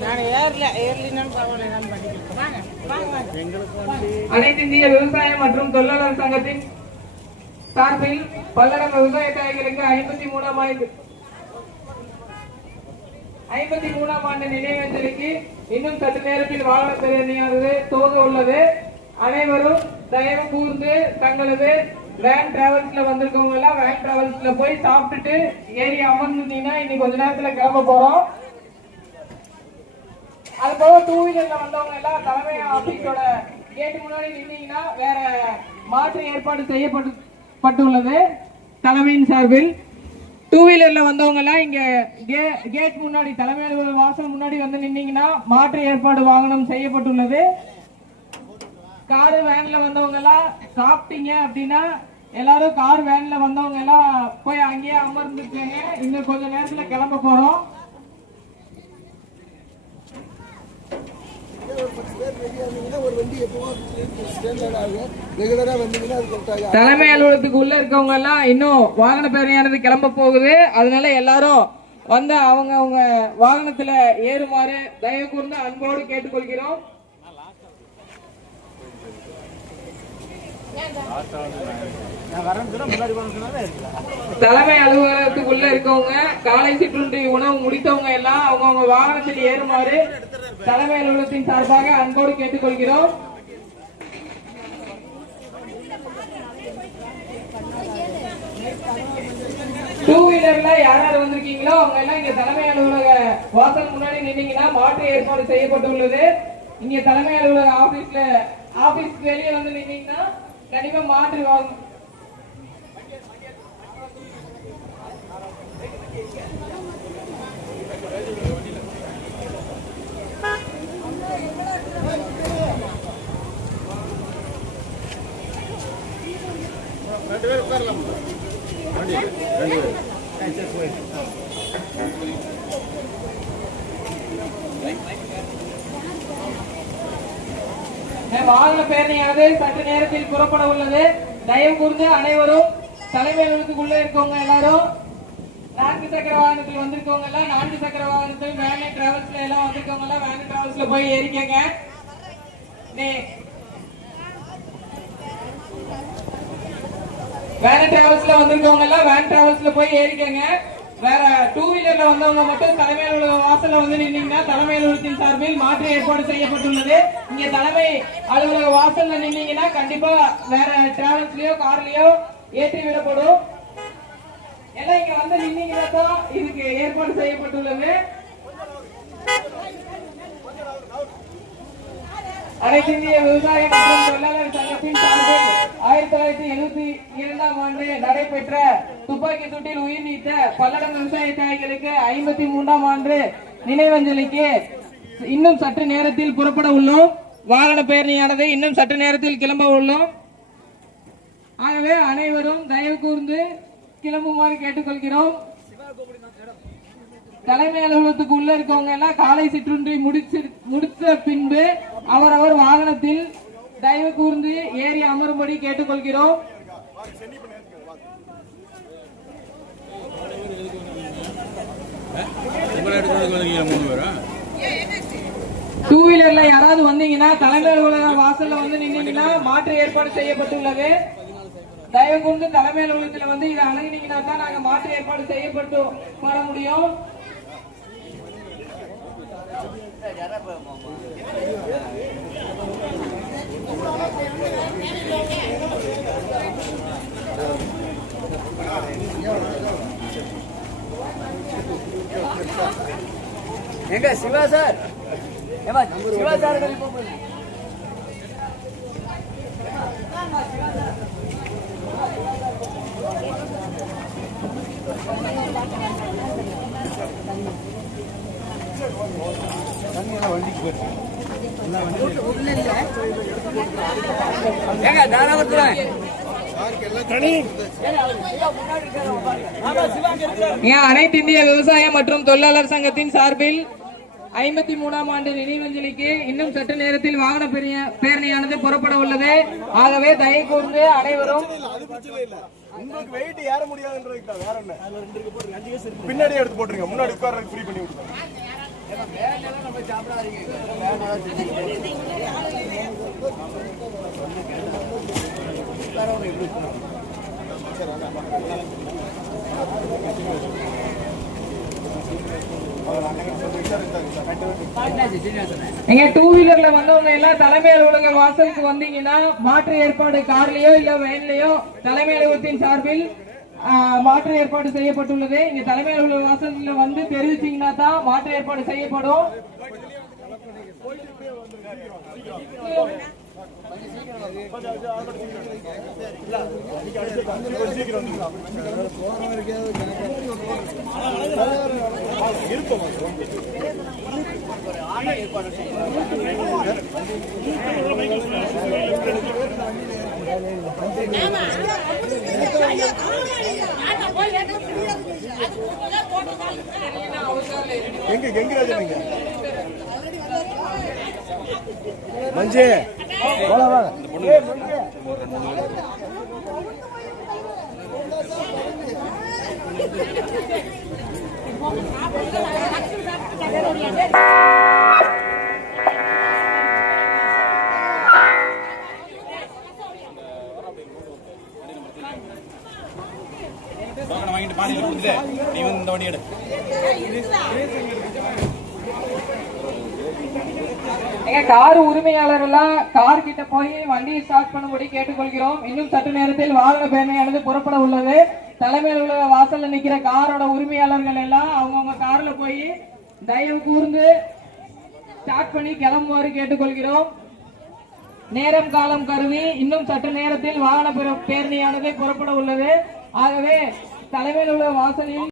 இல்ல ஏர்லினாலும் பரவாயில்ல நான் பண்ணிக்கலாம். வாங்க வாங்க வாங்க. அனைத்து இந்திய விவசாய மற்றும் தொழிலாளர் சங்கத்தின் சார்பில் பல்லடம் விவசாயக்காரர்களுக்கு ஐம்பத்தி மூணாம் ஆண்டு ஐம்பத்தி மூணாம் ஆண்டு நினைவேந்தலுக்கு இன்னும் சற்று நேரத்தில் வாகன பேரணியானது துவங்க உள்ளது. அனைவரும் தயவு கூர்ந்து தங்களது வேன் டிராவல்ஸ்ல வந்திருக்கவங்க எல்லாம் வேன் டிராவல்ஸ்ல போய் சாப்பிட்டுட்டு ஏறி அமர்ந்துட்டீங்கன்னா இன்னைக்கு கொஞ்ச நேரத்துல கிளம்ப போறோம். அது போக டூ வீலர்ல வந்தவங்க எல்லாம் தலைமை ஆபீஸோட கேட்டு முன்னாடி நின்னீங்கன்னா வேற மாற்று ஏற்பாடு செய்யப்பட்டு பட்டுள்ளது தலைமையின் சார்பில் டூ வீலர்ல வந்தவங்க எல்லாம் இங்க கேட் முன்னாடி தலைமை அலுவலக வாசல் முன்னாடி வந்து நின்னீங்கன்னா மாற்று ஏற்பாடு வாகனம் செய்யப்பட்டுள்ளது. காரு வேன்ல வந்தவங்க எல்லாம் சாப்பிட்டீங்க அப்படின்னா எல்லாரும் கார் வேன்ல வந்தவங்க எல்லாம் போய் அங்கேயே அமர்ந்துருக்கீங்க இன்னும் கொஞ்ச நேரத்துல கிளம்ப போறோம் ரெகுலரா வந்தீங்கன்னா அது கரெக்டாக தலைமை அலுவலகத்துக்கு உள்ள இருக்கவங்க எல்லாம் இன்னும் வாகன பேரணியானது கிளம்ப போகுது. அதனால எல்லாரும் வந்து அவங்க அவங்க வாகனத்துல ஏறுமாறு தயவு கூர்ந்து அன்போடு கேட்டுக்கொள்கிறோம். தலைமை அலுவலகத்துக்குள்ள இருக்கவங்க காலை சிற்றுண்டி உணவு முடித்தவங்க எல்லாம் அவங்கவுங்க வாகனத்தில் ஏறுமாறு தலைமை அலுவலகத்தின் சார்பாக அன்போடு கேட்டுக்கொள்கிறோம். டூ வீலர்ல யார் யார் வந்திருக்கீங்களோ அவங்க எல்லாம் இங்க தலைமை அலுவலக வாசல் முன்னாடி நின்னீங்கன்னா மாற்று ஏற்பாடு செய்யப்பட்டுள்ளது. இங்க தலைமை அலுவலக ஆபீஸ்ல ஆபீஸ் வெளியே வந்து நின்னீங்கன்னா கண்டிப்பா மாற்று வாங்க வாகன பேரணியானது சற்று நேரத்தில் புறப்பட உள்ளது தயவு கூர்ந்து அனைவரும் தலைமை இருக்கவங்க எல்லாரும். நான்கு சக்கர வாகனத்தில் வந்திருக்கவங்க எல்லாம் நான்கு சக்கர வாகனத்தில் வேன் டிராவல்ஸ்ல எல்லாம் வந்திருக்கவங்க எல்லாம் வேன் டிராவல்ஸ்ல போய் ஏறிக்கங்க. வேன் டிராவல்ஸ்ல வந்திருக்கவங்க எல்லாம் வேன் டிராவல்ஸ்ல போய் ஏறிக்கங்க. வேற டூ வீலர்ல வந்தவங்க மட்டும் தலைமை அலுவலக வாசல்ல வந்து நின்னீங்கன்னா தலைமை அலுவலகத்தின் சார்பில் மாற்று ஏற்பாடு செய்யப்பட்டுள்ளது. இங்க தலைமை அலுவலக வாசல்ல நின்னீங்கன்னா கண்டிப்பா வேற டிராவல்ஸ்லயோ கார்லயோ ஏற்றி விடப்படும். எல்லாம் இங்க வந்து நின்னீங்கன்னா தான் இதுக்கு ஏற்பாடு செய்யப்பட்டுள்ளது. அனைத்து இந்திய விவசாய மற்றும் தொழிலாளர் சங்கத்தின் சார்பில் ஆயிரத்தி தொள்ளாயிரத்தி எழுபத்தி இரண்டாம் ஆண்டு நடைபெற்ற துப்பாக்கி சூட்டில் உயிர் நீத்த பல்லடம் விவசாய தியாகிகளுக்கு ஐம்பத்தி மூன்றாம் ஆண்டு நினைவஞ்சலிக்கு இன்னும் சற்று நேரத்தில் புறப்பட உள்ளோம். வாகன பேரணியானது இன்னும் சற்று நேரத்தில் கிளம்ப உள்ளோம். ஆகவே அனைவரும் தயவு கூர்ந்து கிளம்புமாறு கேட்டுக்கொள்கிறோம். தலைமை அலுவலகத்துக்கு உள்ள இருக்கவங்க எல்லாம் காலை சிற்றுன்றி முடிச்சு முடித்த பின்பு அவரவர் வாகனத்தில் தயவு கூர்ந்து ஏறி அமரும்படி கேட்டுக்கொள்கிறோம். டூ வீலர்ல யாராவது வந்தீங்கன்னா தலைமை அலுவலக வாசல்ல வந்து நின்னீங்கன்னா மாற்று ஏற்பாடு செய்யப்பட்டுள்ளது. தயவு கூர்ந்து தலைமை அலுவலகத்துல வந்து இதை அணுகினீங்கன்னா தான் நாங்க மாற்று ஏற்பாடு செய்யப்பட்டு வர முடியும். எங்க சிவா சார்? ஏமா சிவா சார் ஏங்க ஏன் அனைத்து இந்திய விவசாய மற்றும் தொழிலாளர் சங்கத்தின் சார்பில் ஐம்பத்தி மூணாம் ஆண்டு நினைவஞ்சலிக்கு இன்னும் சற்று நேரத்தில் வாகன பேரணியானது புறப்பட உள்ளது. ஆகவே தயை கூர்ந்து அனைவரும் அது பிரச்சனை உங்களுக்கு வெயிட் ஏற முடியாதுன்றதுக்கு வேற என்ன? எடுத்து போட்டுருங்க. முன்னாடி உட்கார்றதுக்கு ஃப்ரீ பண்ணி விட்டுருங்க சாப்பிடாதீங்க எங்க டூ வீலர்ல வந்தவங்க எல்லாம் தலைமை அலுவலக வாசலுக்கு வந்தீங்கன்னா மாற்று ஏற்பாடு கார்லயோ இல்ல வேன்லயோ தலைமை அலுவலகத்தின் சார்பில் மாற்று ஏற்பாடு செய்யப்பட்டுள்ளது. இங்க தலைமை அலுவலக வாசல்ல வந்து தெரிவிச்சீங்கன்னா தான் மாற்று ஏற்பாடு செய்யப்படும். எங்க எங்க ராஜனுங்க மஞ்சு வாடா வாடா. வாங்கிட்டு பாதியில் நீ வந்து இந்த வண்டி எடு. எங்க கார் உரிமையாளர் எல்லாம் கார் கிட்ட போய் வண்டியை ஸ்டார்ட் பண்ணும்படி கேட்டுக்கொள்கிறோம். இன்னும் சற்று நேரத்தில் வாகன பேரணியானது புறப்பட உள்ளது. தலைமையில் உள்ள வாசல்ல நிக்கிற காரோட உரிமையாளர்கள் எல்லாம் அவங்கவுங்க கார்ல போய் தயவு கூர்ந்து ஸ்டார்ட் பண்ணி கிளம்புமாறு கேட்டுக்கொள்கிறோம். நேரம் காலம் கருவி இன்னும் சற்று நேரத்தில் வாகன பேரணியானது புறப்பட உள்ளது. ஆகவே தலைமையில் உள்ள வாசலில்